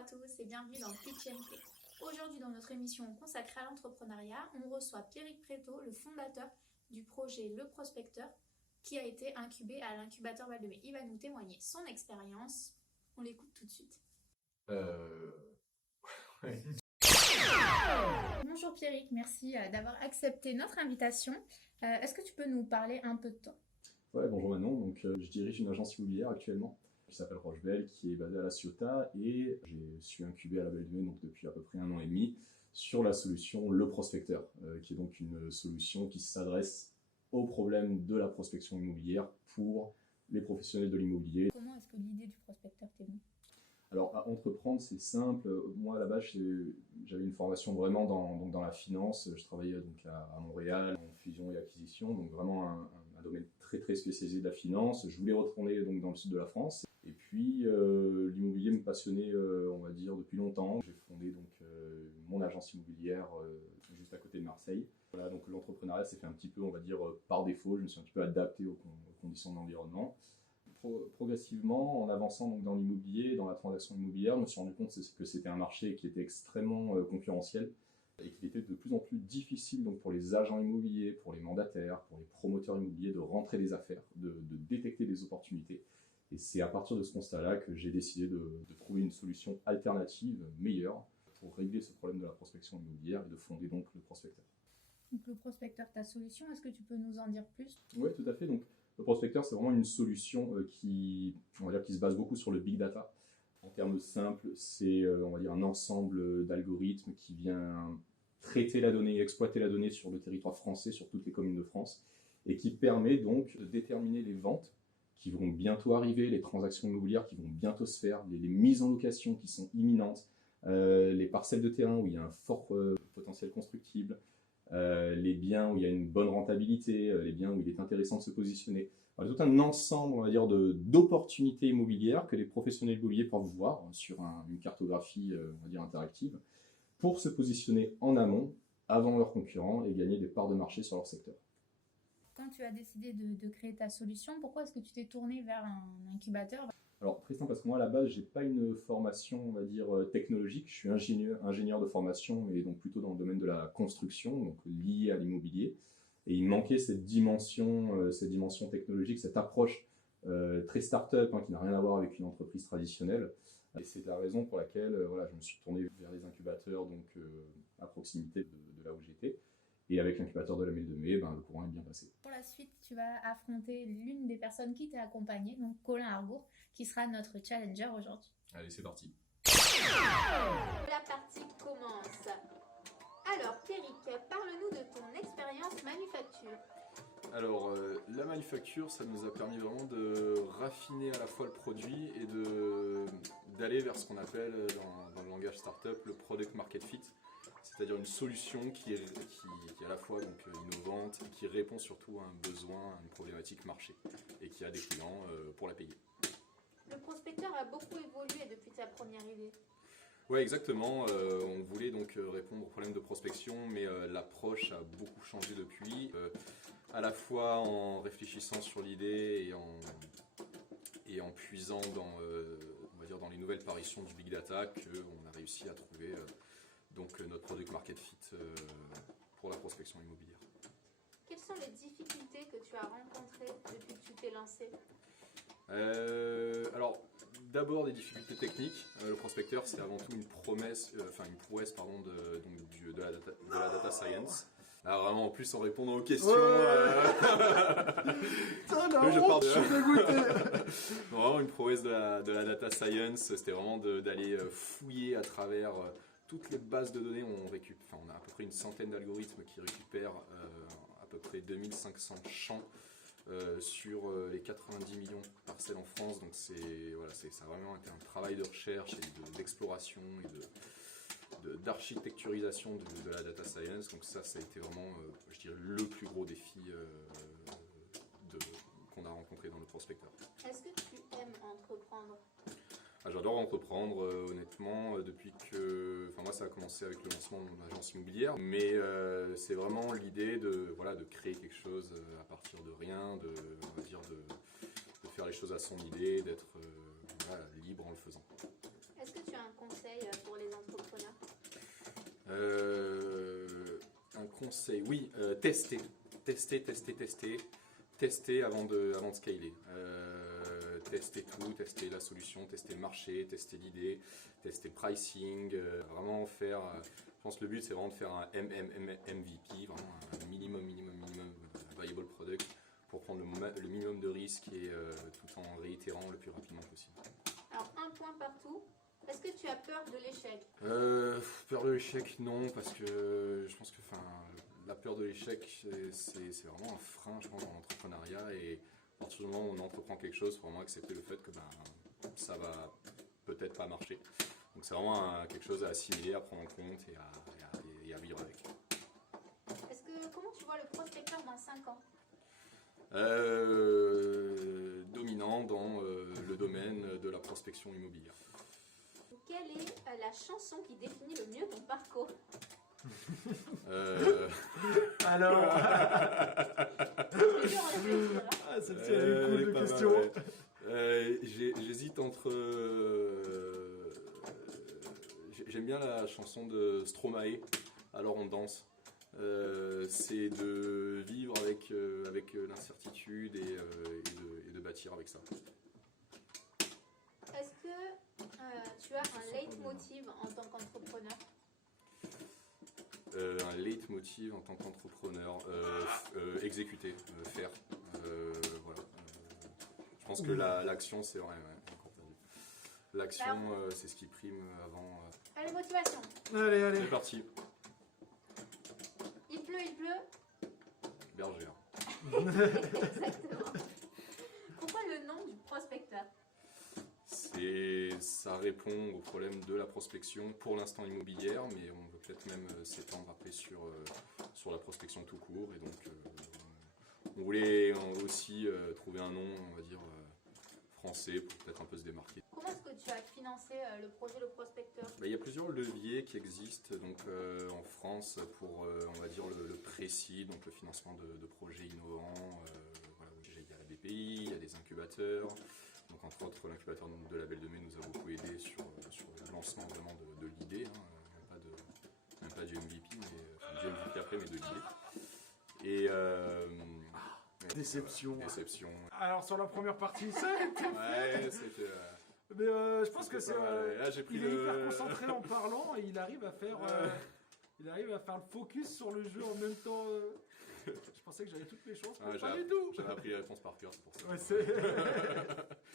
à tous et bienvenue dans Pitch MP. Aujourd'hui, dans notre émission consacrée à l'entrepreneuriat, on reçoit Pierrick Préto, le fondateur du projet Le Prospecteur, qui a été incubé à l'incubateur Val-de-Mai. Il va nous témoigner son expérience. On l'écoute tout de suite. Ouais. Bonjour Pierrick, merci d'avoir accepté notre invitation. Est-ce que tu peux nous parler un peu de toi ? Ouais, bonjour Manon, donc, je dirige une agence immobilière actuellement qui s'appelle Rochebelle, qui est basée à La Ciotat, et je suis incubé à la Val-de-Mai donc depuis à peu près 1 an et demi sur la solution Le Prospecteur, qui est donc une solution qui s'adresse aux problèmes de la prospection immobilière pour les professionnels de l'immobilier. Comment est-ce que l'idée du prospecteur t'est venue ? Alors, à entreprendre, c'est simple. Moi, à la base, j'avais une formation vraiment dans la finance. Je travaillais donc à Montréal en fusion et acquisition, donc vraiment un domaine très spécialisé de la finance. Je voulais retourner donc dans le sud de la France. Et puis, l'immobilier me passionnait, on va dire, depuis longtemps. J'ai fondé donc mon agence immobilière juste à côté de Marseille. Voilà, donc l'entrepreneuriat s'est fait un petit peu, on va dire, par défaut. Je me suis un petit peu adapté aux conditions de l'environnement. Progressivement, en avançant donc dans l'immobilier, dans la transaction immobilière, je me suis rendu compte que c'était un marché qui était extrêmement concurrentiel et qu'il était de plus en plus difficile donc pour les agents immobiliers, pour les mandataires, pour les promoteurs immobiliers de rentrer les affaires, de détecter des opportunités. Et c'est à partir de ce constat-là que j'ai décidé de trouver une solution alternative, meilleure, pour régler ce problème de la prospection immobilière et de fonder donc Le Prospecteur. Donc le prospecteur, ta solution, est-ce que tu peux nous en dire plus ? Oui, tout à fait. Donc, Le Prospecteur, c'est vraiment une solution qui se base beaucoup sur le big data. En termes simples, c'est on va dire un ensemble d'algorithmes qui vient traiter la donnée, exploiter la donnée sur le territoire français, sur toutes les communes de France, et qui permet donc de déterminer les ventes qui vont bientôt arriver, les transactions immobilières qui vont bientôt se faire, les mises en location qui sont imminentes, les parcelles de terrain où il y a un fort potentiel constructible, les biens où il y a une bonne rentabilité, les biens où il est intéressant de se positionner. Alors, tout un ensemble, on va dire, d'opportunités immobilières que les professionnels immobiliers peuvent voir sur une cartographie, on va dire, interactive, pour se positionner en amont, avant leurs concurrents, et gagner des parts de marché sur leur secteur. Quand tu as décidé de créer ta solution, pourquoi est-ce que tu t'es tourné vers un incubateur ? Alors, très simple, parce que moi, à la base, j'ai pas une formation, on va dire, technologique. Je suis ingénieur de formation, mais donc plutôt dans le domaine de la construction, donc lié à l'immobilier. Et il me manquait cette dimension technologique, cette approche très start-up, qui n'a rien à voir avec une entreprise traditionnelle. Et c'est la raison pour laquelle je me suis tourné vers les incubateurs donc, à proximité de là où j'étais. Et avec l'incubateur de la Val-de-Mai, le courant est bien passé. Pour la suite, tu vas affronter l'une des personnes qui t'a accompagné, donc Colin Arbour, qui sera notre challenger aujourd'hui. Allez, c'est parti. La partie commence. Alors, Pierrick, parle-nous de ton expérience manufacture. Alors, la manufacture, ça nous a permis vraiment de raffiner à la fois le produit et d'aller vers ce qu'on appelle dans le langage startup le product market fit, c'est-à-dire une solution qui est à la fois donc, innovante, qui répond surtout à un besoin, à une problématique marché et qui a des clients pour la payer. Le prospecteur a beaucoup évolué depuis ta première idée. Oui, exactement. On voulait donc répondre aux problèmes de prospection, mais l'approche a beaucoup changé depuis. À la fois en réfléchissant sur l'idée et en puisant dans les nouvelles parutions du big data qu'on a réussi à trouver donc notre product market fit pour la prospection immobilière. Quelles sont les difficultés que tu as rencontrées depuis que tu t'es lancé ? Alors, d'abord des difficultés techniques. Le prospecteur, c'est avant tout une prouesse de la data science. Là, vraiment, en plus, en répondant aux questions. Je suis dégoûté. Vraiment une prouesse de la data science. C'était vraiment d'aller fouiller à travers toutes les bases de données. On a à peu près une centaine d'algorithmes qui récupèrent à peu près 2500 champs. Sur les 90 millions de parcelles en France, donc ça a vraiment été un travail de recherche et d'exploration et d'architecturisation de la data science. Donc ça a été vraiment, je dirais, le plus gros défi qu'on a rencontré dans le prospecteur. Est-ce que tu aimes entreprendre ? J'adore entreprendre, honnêtement, depuis que... moi, ça a commencé avec le lancement de mon agence immobilière, mais c'est vraiment l'idée de créer quelque chose à partir de rien, de faire les choses à son idée, d'être libre en le faisant. Est-ce que tu as un conseil pour les entrepreneurs? Un conseil, oui, tester. Tester avant de scaler. Tester tout, tester la solution, tester le marché, tester l'idée, tester le pricing, vraiment faire, je pense que le but c'est vraiment de faire un MVP, vraiment un minimum viable product pour prendre le minimum de risques et tout en réitérant le plus rapidement possible. Alors, un point partout. Est-ce que tu as peur de l'échec? Peur de l'échec, non, parce que je pense que la peur de l'échec, c'est vraiment un frein, je pense, dans l'entrepreneuriat. Et à partir du moment où on entreprend quelque chose, il faut vraiment accepter le fait que ça va peut-être pas marcher. Donc c'est vraiment quelque chose à assimiler, à prendre en compte et à vivre avec. Comment tu vois le prospecteur dans 5 ans? Dominant dans le domaine de la prospection immobilière. Quelle est la chanson qui définit le mieux ton parcours? Alors, C'est dur à réfléchir, hein. ah, celle-ci elle est cool de pas question. mal, ouais. J'hésite entre. J'aime bien la chanson de Stromae, Alors on danse. C'est de vivre avec l'incertitude et de bâtir avec ça. Est-ce que tu as un leitmotiv en tant qu'entrepreneur? Un leitmotiv en tant qu'entrepreneur, exécuter, faire. Voilà. Je pense que l'action, c'est vrai. Ouais, encore perdu. L'action, c'est ce qui prime avant. Allez, motivation. Allez. C'est parti, Il pleut. bergère. Exactement. Pourquoi le nom du prospecteur? Ça répond au problème de la prospection pour l'instant immobilière, mais on veut peut-être même s'étendre après sur la prospection tout court. Et donc, on voulait aussi trouver un nom, on va dire, français pour peut-être un peu se démarquer. Comment est-ce que tu as financé le projet Le Prospecteur? Il y a plusieurs leviers qui existent donc, en France pour, on va dire, le précis, donc le financement de projets innovants. Voilà, il y a la BPI, il y a des incubateurs. Donc, entre autres, l'incubateur de la Belle de Mai nous a beaucoup aidé sur le lancement vraiment de l'idée, hein, même pas du MVP, mais du MVP après, mais de l'idée. Et Déception. voilà, déception. Alors sur la première partie, ça a été Ouais, c'était. Mais je pense que c'est. pas mal. Là, j'ai pris Il est hyper concentré en parlant et il arrive à faire. Il arrive à faire le focus sur le jeu en même temps. Je pensais que j'avais toutes les chances, mais pas du tout. J'avais appris la réponse par cœur, c'est pour ça. Ouais, c'est.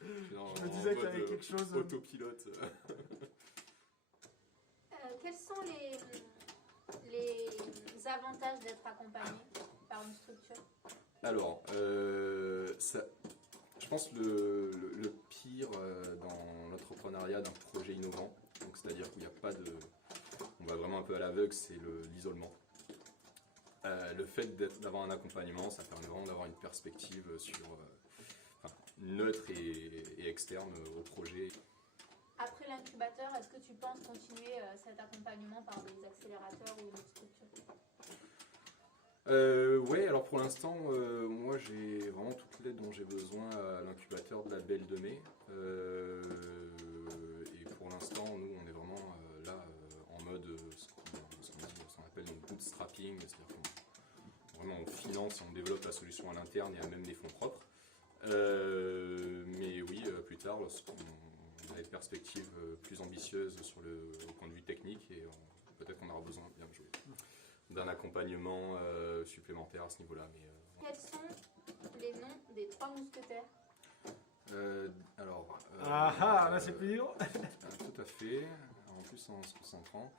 Je me disais qu'il y avait quelque chose. Autopilote. Quels sont les avantages d'être accompagné par une structure? Alors, je pense le pire dans l'entrepreneuriat d'un projet innovant, donc c'est-à-dire qu'il n'y a pas de. On va vraiment un peu à l'aveugle, c'est l'isolement. Le fait d'avoir un accompagnement, ça permet vraiment d'avoir une perspective neutre et externe au projet. Après l'incubateur, est-ce que tu penses continuer cet accompagnement par des accélérateurs ou d'autres structures? Ouais, alors pour l'instant, moi j'ai vraiment toute l'aide dont j'ai besoin à l'incubateur de la Belle de Mai. Et pour l'instant, nous on est vraiment là en mode ce qu'on appelle donc bootstrapping, c'est-à-dire qu'on vraiment on finance et on développe la solution à l'interne et à même des fonds propres. Mais oui, plus tard, lorsqu'on a des perspectives plus ambitieuses au point de vue technique, et peut-être qu'on aura besoin, bien joué, d'un accompagnement supplémentaire à ce niveau-là. Quels sont les noms des 3 mousquetaires? Là c'est plus dur. Tout à fait. En plus, en se concentrant,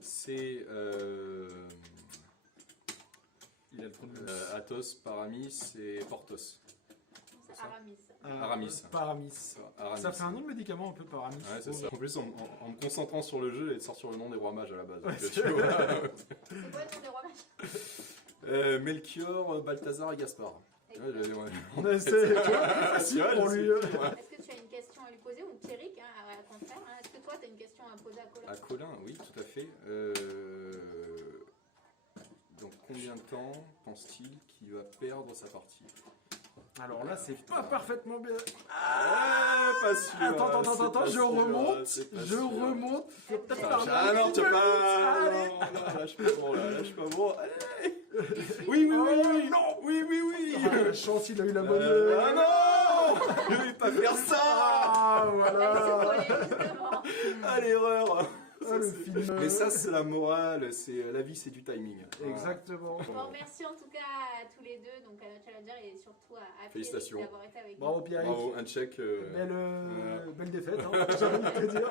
c'est Il a le trou de Athos, Paramis et Porthos. C'est Aramis. Aramis. Paramis. Aramis. Ça fait un nom de médicament un peu Paramis. Ouais, c'est ça. En plus, en me concentrant sur le jeu et de sortir le nom des rois mages à la base. Ouais, Donc, c'est tu vois. C'est quoi le nom des rois mages? Melchior, Balthazar et Gaspard. Excellent. C'est facile pour lui. Est-ce que tu as une question à lui poser ou Pierrick, à contraire, est-ce que toi tu as une question à poser à Colin? À Colin, oui, tout à fait. Dans combien de temps pense-t-il qu'il va perdre sa partie? Alors là, c'est pas parfaitement bien. Ah, pas sûr. Attends, c'est pas je sûr, remonte. c'est pas Je sûr. remonte. Faut peut-être Ah, faire non, tu une peux pas. Allez. Non, lâche pas bon, là, lâche pas bon. Allez. Oui, non, oui. Ah, la chance, il a eu la bonne. Ah non, je vais pas faire ça. Ah, voilà. Justement. Ah, l'erreur. Ah, le film. Mais ça, c'est la morale. C'est la vie, c'est du timing. Exactement. Bon, merci en tout cas à tous les deux, donc à notre challenger et surtout à Pierre Félicitations. d'avoir été avec nous. Bravo Pierrick. Bravo, un check. Belle défaite, hein, j'ai envie de te dire.